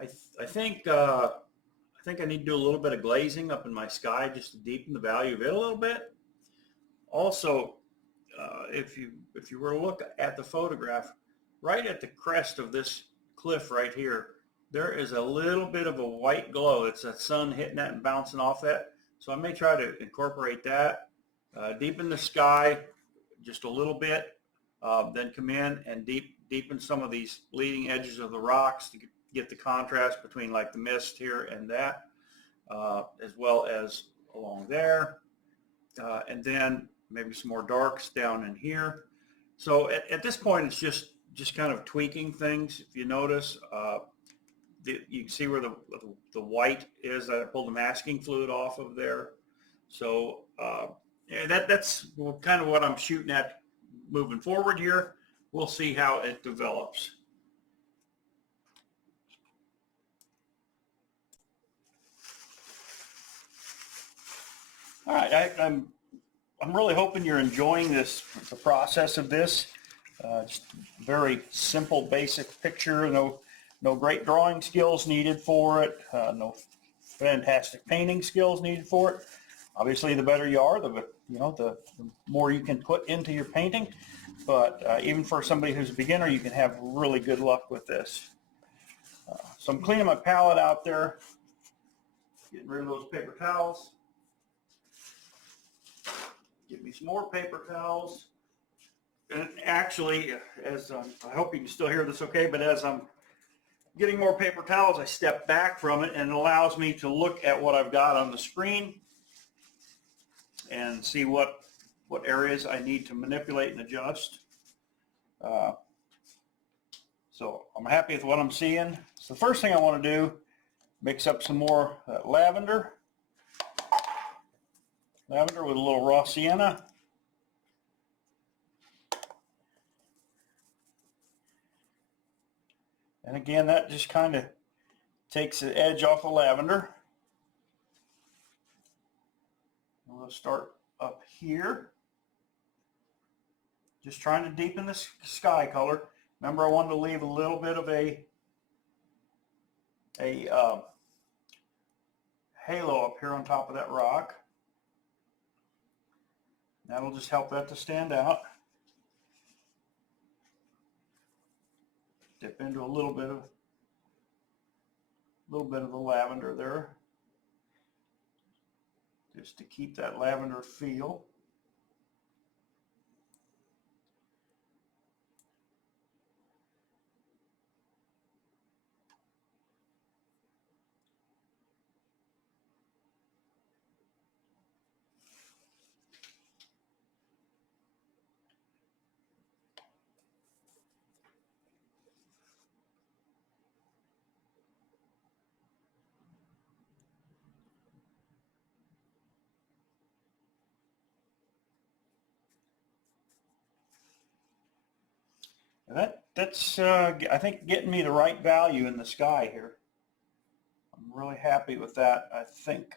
I think I need to do a little bit of glazing up in my sky just to deepen the value of it a little bit. Also, if you were to look at the photograph, right at the crest of this cliff right here, there is a little bit of a white glow. It's that sun hitting that and bouncing off that. So I may try to incorporate that, deepen the sky just a little bit, then come in and deepen some of these leading edges of the rocks to get the contrast between like the mist here and that, as well as along there. And then maybe some more darks down in here. So at this point, it's just kind of tweaking things. If you notice, you can see where the white is. I pulled the masking fluid off of there. So yeah, that's kind of what I'm shooting at moving forward here. We'll see how it develops. All right, I'm really hoping you're enjoying the process of this. Just very simple, basic picture. No great drawing skills needed for it. No fantastic painting skills needed for it. Obviously, the better you are, the more you can put into your painting. But even for somebody who's a beginner, you can have really good luck with this. So I'm cleaning my palette out there, getting rid of those paper towels. Get me some more paper towels. And actually, I hope you can still hear this okay, but as I'm getting more paper towels, I step back from it and it allows me to look at what I've got on the screen and see what areas I need to manipulate and adjust. So I'm happy with what I'm seeing. So the first thing I want to do, mix up some more lavender. Lavender with a little raw sienna. And again, that just kind of takes the edge off the lavender. We'll start up here. Just trying to deepen the sky color. Remember, I wanted to leave a little bit of a halo up here on top of that rock. That'll just help that to stand out. Dip into a little bit of the lavender there, just to keep that lavender feel. And that's I think getting me the right value in the sky here. I'm really happy with that, I think.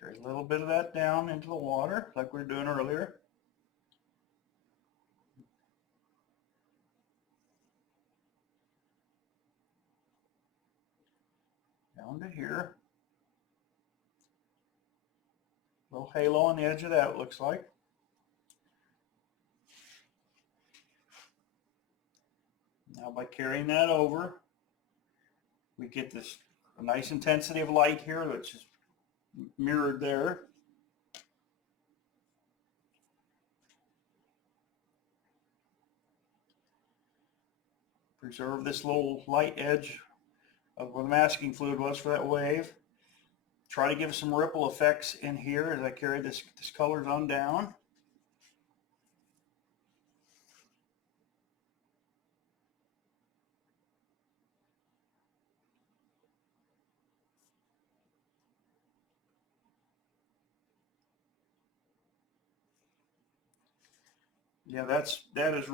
Carry a little bit of that down into the water like we were doing earlier. Down to here. A little halo on the edge of that, it looks like. Now by carrying that over, we get this nice intensity of light here, which is mirrored there. Preserve this little light edge of where the masking fluid was for that wave. Try to give some ripple effects in here as I carry this colors on down. Yeah, that is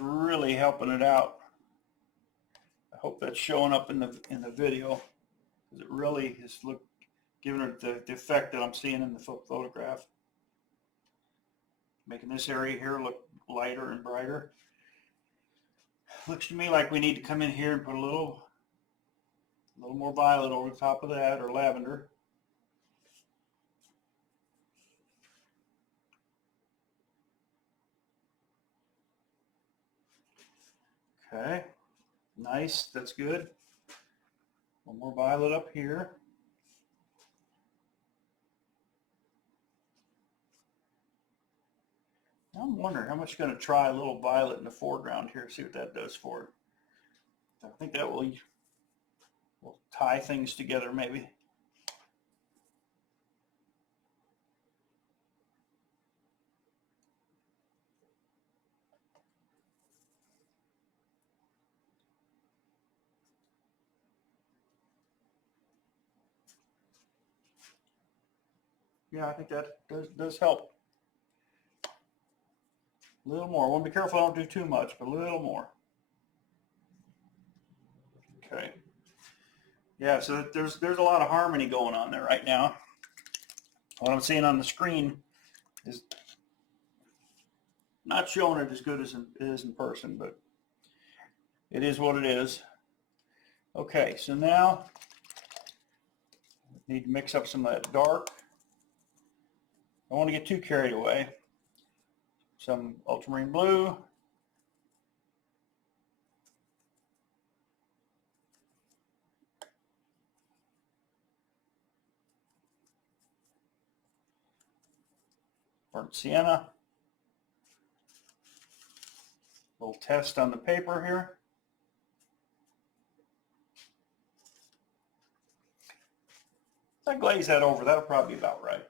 really helping it out. hope that's showing up in the video, because it really is giving it the effect that I'm seeing in the photograph, making this area here look lighter and brighter. Looks to me like we need to come in here and put a little more violet over the top of that, or lavender. Okay, nice, that's good. One more violet up here. I'm wondering how much going to try a little violet in the foreground here, see what that does for it. I think that will tie things together maybe. Yeah, I think that does help. A little more. I want to be careful I don't do too much, but a little more. Okay. Yeah, so there's a lot of harmony going on there right now. What I'm seeing on the screen is not showing it as good as it is in person, but it is what it is. Okay, so now I need to mix up some of that dark. I don't want to get too carried away. Some ultramarine blue. Burnt sienna. A little test on the paper here. If I glaze that over, that'll probably be about right.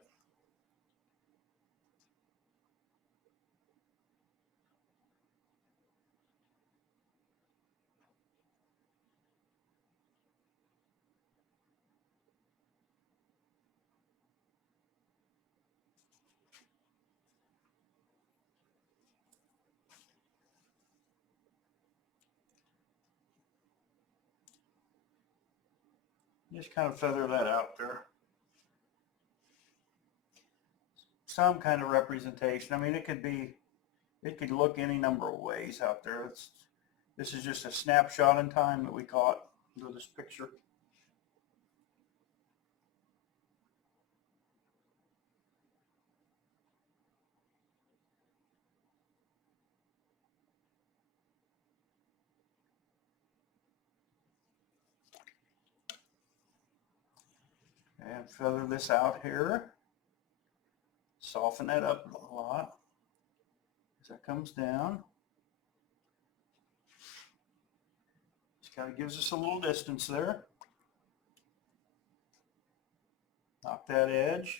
Just kind of feather that out there. Some kind of representation. I mean, it could look any number of ways out there. This is just a snapshot in time that we caught with this picture. And feather this out here. Soften that up a lot as that comes down. Just kind of gives us a little distance there. Knock that edge.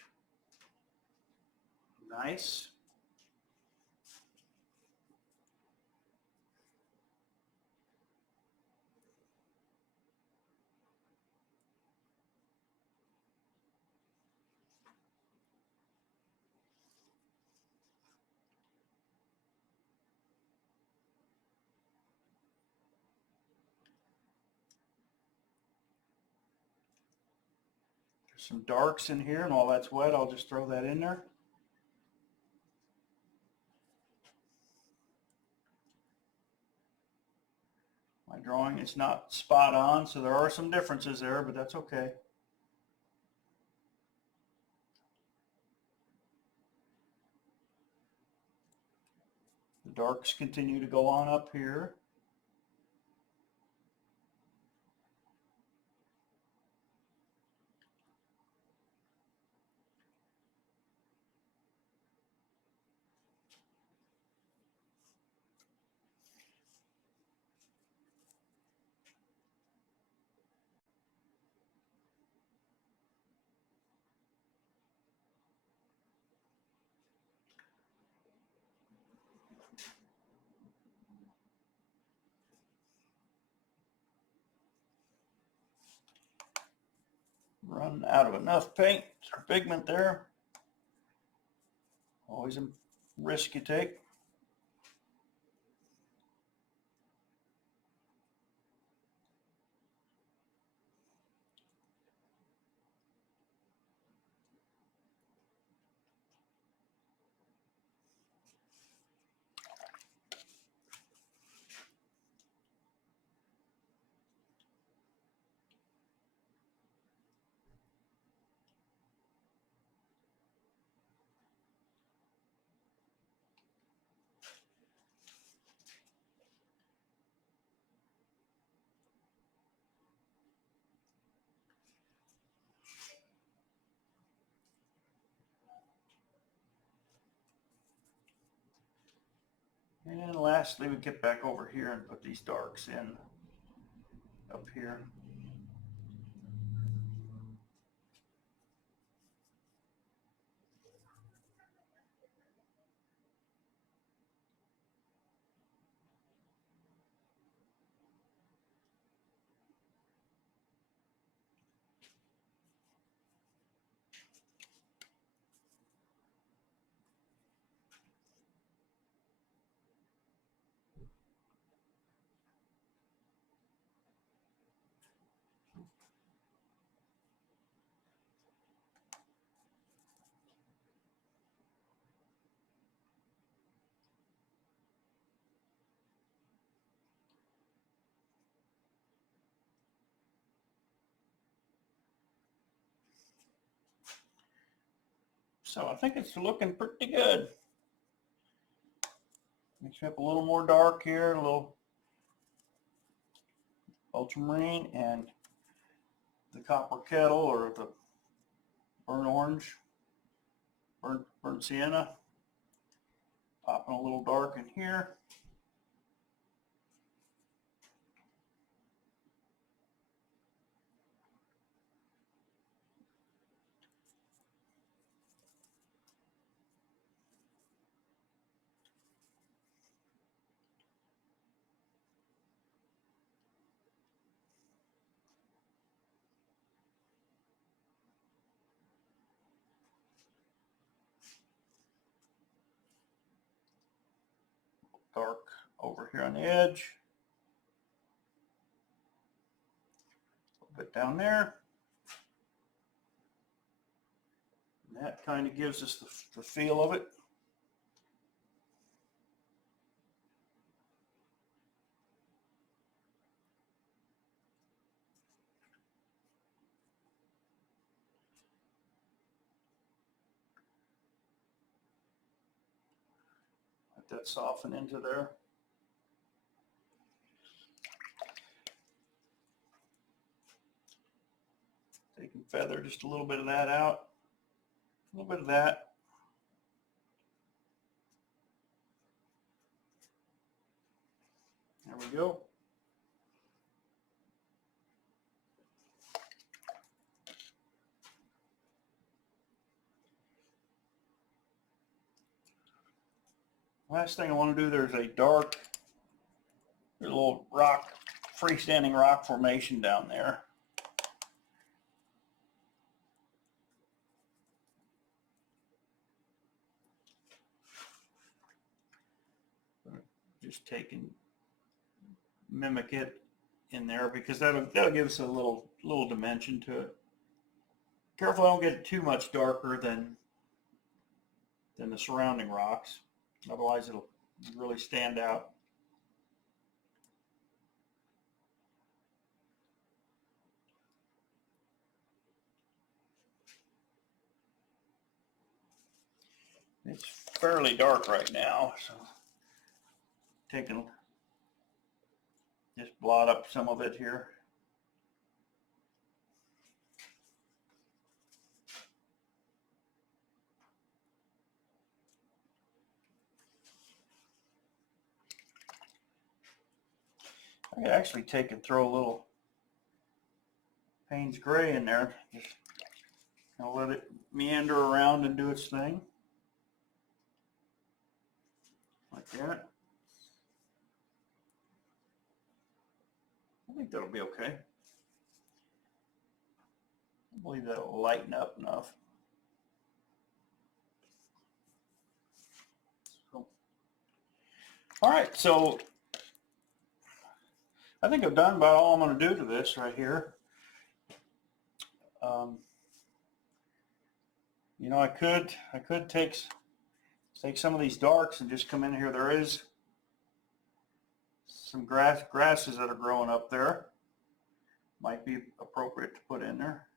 Nice. There's some darks in here, and while that's wet, I'll just throw that in there. My drawing is not spot on, so there are some differences there, but that's okay. The darks continue to go on up here. Run out of enough paint or pigment there. Always a risk you take. lastly, we get back over here and put these darks in up here. So I think it's looking pretty good. Mix up a little more dark here, a little ultramarine, and the copper kettle or the burnt orange, burnt sienna. Popping a little dark in here. Dark over here on the edge. A little bit down there. And that kind of gives us the feel of it. Let that soften into there. Take and feather just a little bit of that out. A little bit of that. There we go. Last thing I want to do, there's a little rock, freestanding rock formation down there. Just take and mimic it in there because that'll give us a little dimension to it. Careful I don't get it too much darker than the surrounding rocks. Otherwise it'll really stand out. It's fairly dark right now, so taking just blot up some of it here. I could actually take and throw a little Payne's Gray in there. Just let it meander around and do its thing. Like that. I think that'll be okay. I believe that'll lighten up enough. So, all right, so I think I've done about all I'm going to do to this right here. You know, I could take some of these darks and just come in here. There is some grasses that are growing up there. Might be appropriate to put in there.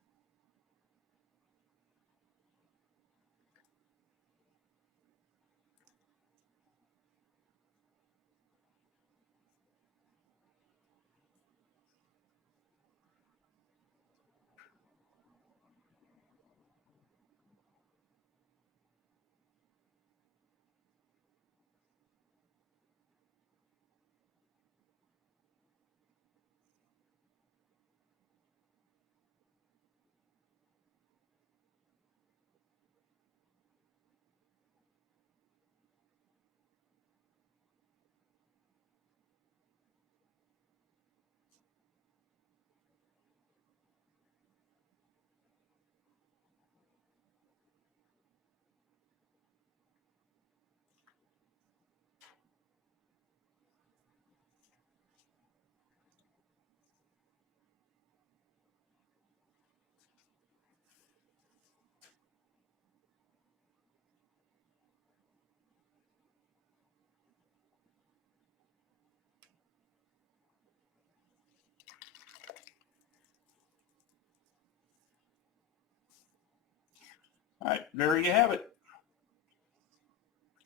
All right, there you have it.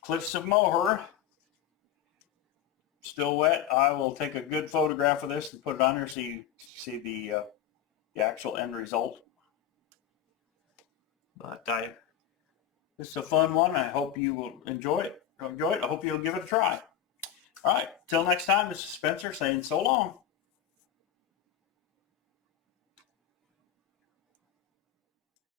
Cliffs of Moher. Still wet. I will take a good photograph of this and put it on here so you see the actual end result. But this is a fun one. I hope you will enjoy it. I hope you'll give it a try. All right, till next time, this is Spencer saying so long.